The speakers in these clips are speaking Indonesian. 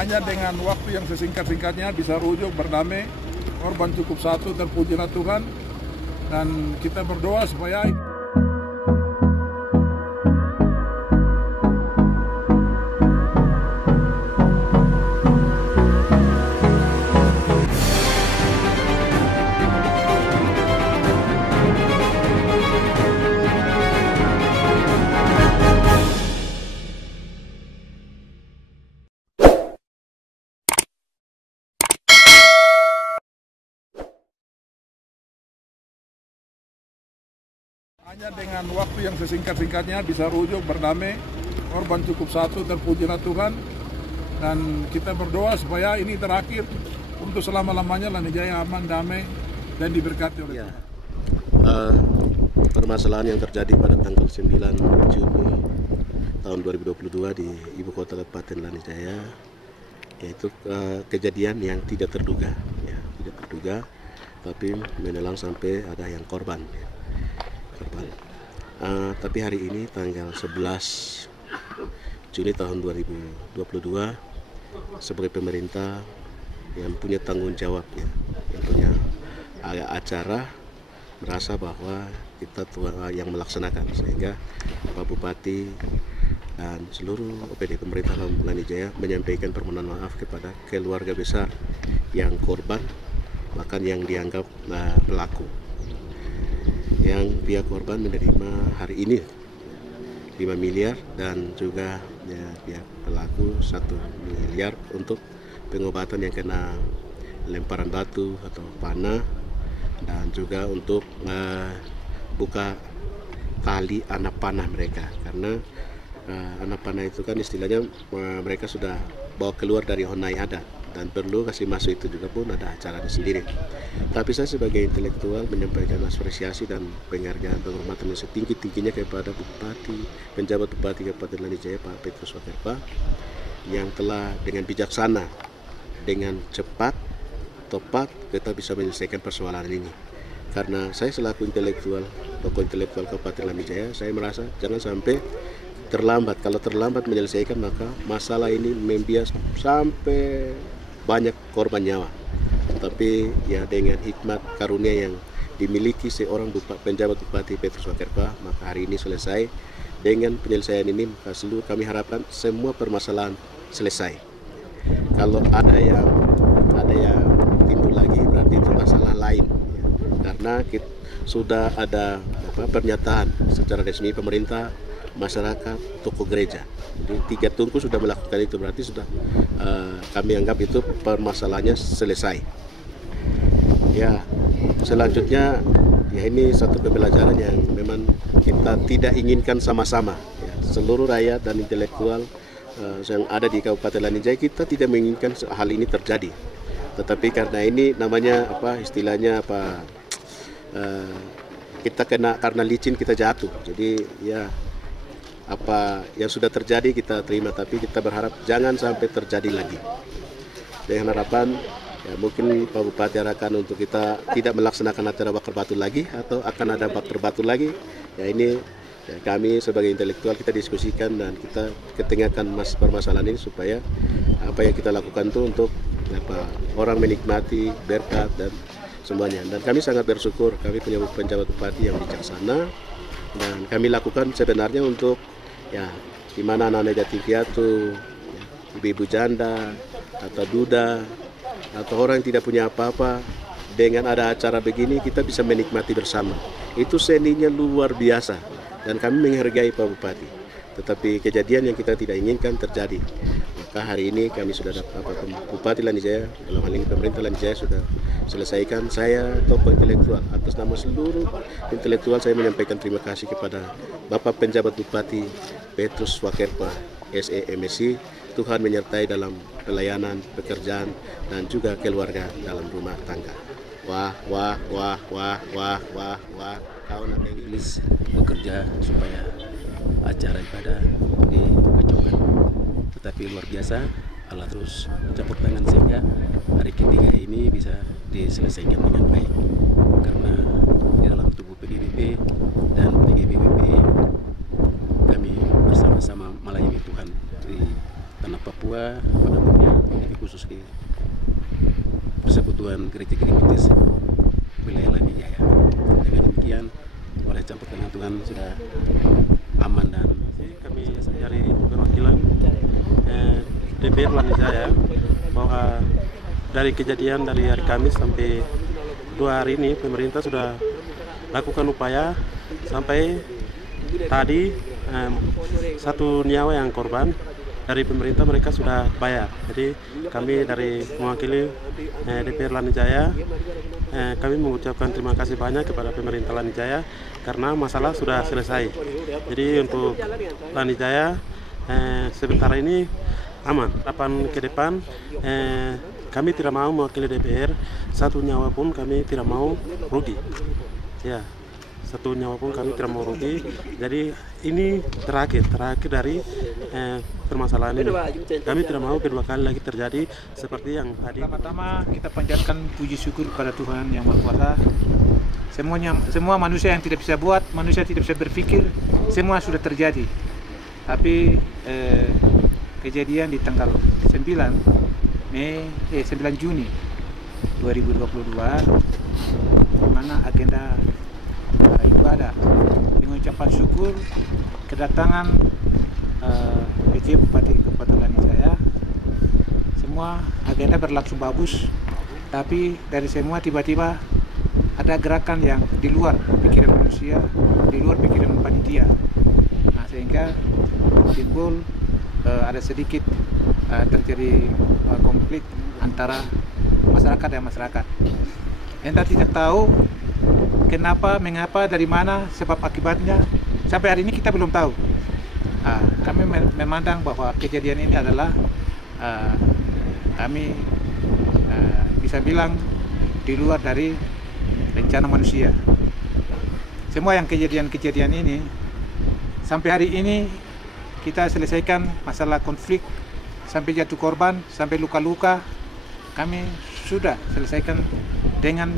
hanya dengan waktu yang sesingkat-singkatnya bisa rujuk berdamai. Korban cukup satu, terpujilah Tuhan, dan kita berdoa supaya hanya dengan waktu yang sesingkat-singkatnya bisa rujuk berdamai. Korban cukup satu, terpujilah Tuhan, dan kita berdoa supaya ini terakhir untuk selama-lamanya Lani Jaya aman, damai, dan diberkati oleh Tuhan. Permasalahan yang terjadi pada tanggal 9 Juni tahun 2022 di ibu kota Kabupaten Lani Jaya, yaitu kejadian yang tidak terduga, tapi menelan sampai ada yang korban. Tapi hari ini tanggal 11 Juni tahun 2022, sebagai pemerintah yang punya tanggung jawab, yang punya acara, merasa bahwa kita yang melaksanakan, sehingga Pak Bupati dan seluruh OPD pemerintah Lani Jaya menyampaikan permohonan maaf kepada keluarga besar yang korban, bahkan yang dianggap pelaku. Yang pihak korban menerima hari ini 5 miliar dan juga pihak pelaku 1 miliar untuk pengobatan yang kena lemparan batu atau panah, dan juga untuk buka tali anak panah mereka, karena anak panah itu kan istilahnya mereka sudah bawa keluar dari honai adat dan perlu kasih masuk, itu juga pun ada acaranya sendiri. Tapi saya sebagai intelektual menyampaikan apresiasi dan penghargaan, penghormatan yang setinggi-tingginya kepada Bupati, penjabat Bupati Kabupaten Lani Jaya Pak Petrus Wakerpa, yang telah dengan bijaksana, dengan cepat, tepat kita bisa menyelesaikan persoalan ini. Karena saya selaku intelektual, tokoh intelektual Kabupaten Lani Jaya, saya merasa jangan sampai terlambat. Kalau terlambat menyelesaikan, maka masalah ini membias sampai banyak korban nyawa. Tapi ya dengan hikmat karunia yang dimiliki seorang penjabat Bupati Petrus Wakerpa, maka hari ini selesai. Dengan penyelesaian ini, maka seluruh kami harapkan semua permasalahan selesai. Kalau ada yang timbul lagi, berarti itu masalah lain, karena sudah ada pernyataan secara resmi pemerintah, masyarakat, tokoh gereja. Jadi 3 tungku sudah melakukan itu, berarti sudah kami anggap itu permasalahannya selesai. Ya, selanjutnya ya ini satu pembelajaran yang memang kita tidak inginkan sama-sama. Ya, seluruh rakyat dan intelektual yang ada di Kabupaten Lani Jaya, kita tidak menginginkan hal ini terjadi. Tetapi karena ini namanya istilahnya kita kena karena licin, kita jatuh. Jadi ya apa yang sudah terjadi kita terima, tapi kita berharap jangan sampai terjadi lagi. Dengan harapan ya mungkin Pak Bupati arahkan untuk kita tidak melaksanakan acara bakar batu lagi, atau akan ada bakar batu lagi. Ya ini ya, kami sebagai intelektual kita diskusikan dan kita ketengahkan permasalahan ini supaya apa yang kita lakukan itu untuk orang menikmati berkat dan semuanya. Dan kami sangat bersyukur kami punya penjabat bupati yang bijaksana, dan kami lakukan sebenarnya untuk ya di mana anak-anak yatim piatu, ibu-ibu janda atau duda atau orang yang tidak punya apa-apa, dengan ada acara begini kita bisa menikmati bersama. Itu seninya luar biasa dan kami menghargai Pak Bupati. Tetapi kejadian yang kita tidak inginkan terjadi. Maka hari ini kami sudah dapat Bupati Lani Jaya, dalam hal ini pemerintah Lani Jaya sudah selesaikan. Saya tokoh intelektual, atas nama seluruh intelektual saya menyampaikan terima kasih kepada Bapak Penjabat Bupati Petrus Wakerpa SEMSI. Tuhan menyertai dalam pelayanan, pekerjaan, dan juga keluarga dalam rumah tangga. Wah, wah, wah, wah, wah, wah, wah. Kau nanti Please bekerja supaya acara ibadah dikacaukan. Tetapi luar biasa, Allah terus campur tangan sehingga hari ketiga ini bisa diselesaikan dengan baik. Karena di dalam tubuh PDIP dan PGBWP kami bersama-sama melayani Tuhan di tanah Papua pada umumnya. khusus di Persekutuan Gereja-Gereja Baptis wilayah Lanijaya. Dengan demikian, oleh campur tangan Tuhan sudah aman, dan kami dari perwakilan DPR Lanijaya bahwa dari kejadian dari hari Kamis sampai 2 hari ini pemerintah sudah lakukan upaya sampai tadi 1 nyawa yang korban dari pemerintah mereka sudah bayar. Jadi kami dari mewakili DPR Lanijaya kami mengucapkan terima kasih banyak kepada pemerintah Lanijaya karena masalah sudah selesai. Jadi untuk Lanijaya sebentar ini aman. Harapan ke depan kami tidak mau mewakili DPR, 1 nyawa pun kami tidak mau rugi. Ya, 1 nyawa pun kami tidak mau rugi. Jadi ini terakhir dari permasalahan ini. Kami tidak mau kedua kali lagi terjadi seperti yang tadi. Pertama-tama kita panjatkan puji syukur kepada Tuhan Yang Maha Kuasa. Semua manusia yang tidak bisa buat, manusia tidak bisa berpikir, semua sudah terjadi. Tapi kejadian di tanggal 9 Juni 2022, di mana agenda ibadah dengan ucapan syukur kedatangan PJ Bupati Kabupaten Lanijaya. Semua agenda berlangsung bagus, tapi dari semua tiba-tiba ada gerakan yang di luar pikiran manusia, di luar pikiran panitia. Nah, sehingga timbul ada sedikit terjadi konflik antara masyarakat dan masyarakat. Anda tidak tahu mengapa, dari mana, sebab akibatnya. Sampai hari ini kita belum tahu. Kami memandang bahwa kejadian ini adalah kami bisa bilang di luar dari rencana manusia. Semua yang kejadian ini sampai hari ini kita selesaikan masalah konflik, sampai jatuh korban, sampai luka-luka, kami sudah selesaikan dengan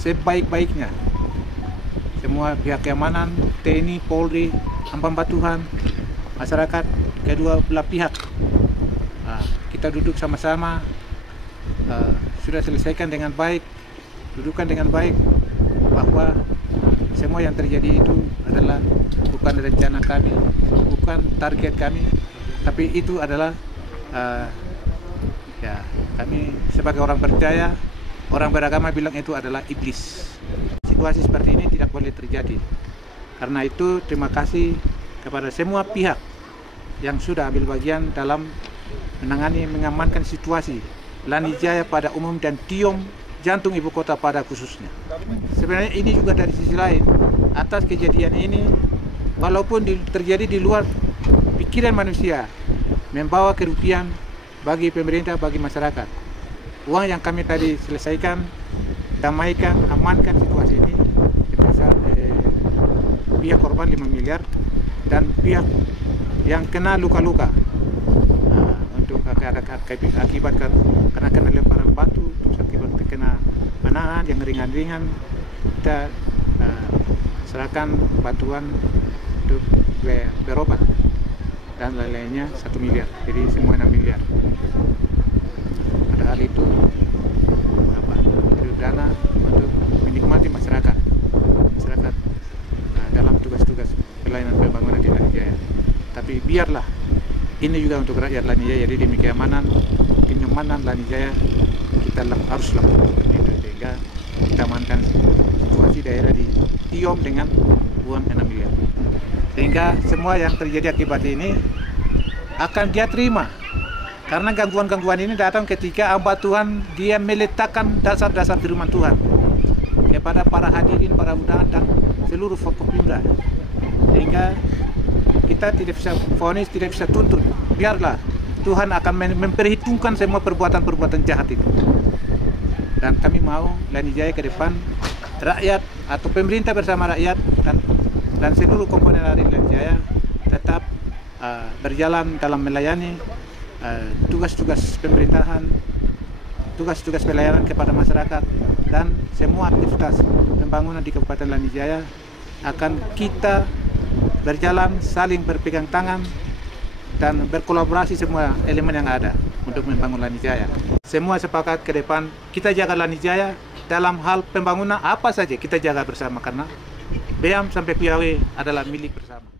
sebaik-baiknya. Semua pihak keamanan, TNI, Polri, hamba Tuhan, masyarakat, kedua belah pihak, kita duduk sama-sama, sudah selesaikan dengan baik, dudukan dengan baik, bahwa semua yang terjadi itu adalah bukan rencana kami, bukan target kami, tapi itu adalah kami sebagai orang percaya, orang beragama bilang itu adalah iblis. Situasi seperti ini tidak boleh terjadi. Karena itu terima kasih kepada semua pihak yang sudah ambil bagian dalam mengamankan situasi Lanijaya pada umum dan Tiom, jantung ibu kota pada khususnya. Sebenarnya ini juga dari sisi lain, atas kejadian ini, walaupun terjadi di luar pikiran manusia, membawa kerugian bagi pemerintah, bagi masyarakat. Uang yang kami tadi selesaikan, damaikan, amankan situasi ini, sebesar pihak korban 5 miliar dan pihak yang kena luka-luka untuk akibat karena kena lemparan batu, terus akibat kena panangan yang ringan-ringan, kita serahkan bantuan untuk berobat dan lain-lainnya 1 miliar, jadi semua 6 miliar. Padahal itu dana untuk menikmati masyarakat dalam tugas-tugas pelayanan pembangunan di Lanijaya. Tapi biarlah ini juga untuk rakyat Lanijaya, jadi demi kenyamanan Lanijaya kita harus lakukan itu, sehingga kita amankan situasi daerah di Tiom dengan uang 6 miliar. Sehingga semua yang terjadi akibat ini akan dia terima. Karena gangguan-gangguan ini datang ketika hamba Tuhan dia meletakkan dasar-dasar firman Tuhan kepada para hadirin, para undangan dan seluruh Forkopimda. Sehingga kita tidak bisa vonis, tidak bisa tuntut. Biarlah Tuhan akan memperhitungkan semua perbuatan-perbuatan jahat itu. Dan kami mau Lanijaya ke depan, rakyat atau pemerintah bersama rakyat dan seluruh komponen dari Lanijaya tetap berjalan dalam melayani tugas-tugas pemerintahan, tugas-tugas pelayanan kepada masyarakat, dan semua aktivitas pembangunan di Kabupaten Lanijaya akan kita berjalan saling berpegang tangan dan berkolaborasi semua elemen yang ada. untuk membangun Lanijaya. Semua sepakat ke depan kita jaga Lanijaya dalam hal pembangunan apa saja kita jaga bersama karena Beam sampai Piawe adalah milik bersama.